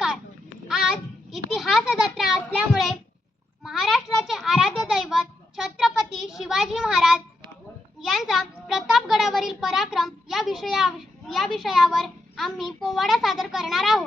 नमस्कार. आज इतिहास जत्रा असल्यामुळे महाराष्ट्राचे आराध्य दैवत छत्रपती शिवाजी महाराज यांचा प्रतापगडावरील पराक्रम या विषया या विषयावर आम्ही पोवाडा सादर करणार आहोत.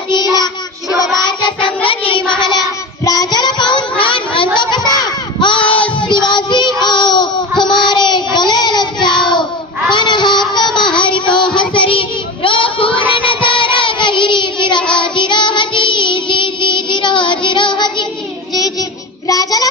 संगतीला शिवबाच्या संगती महाला. राजाला पाहून म्हणतो कसा? शिवाजी हमारे गले लग जाओ. खान महारी तो हसरी रोखून नजारा गहिरी. जिरह जिरह जी जी जी जिरह जिरह जी जी जी. राजाला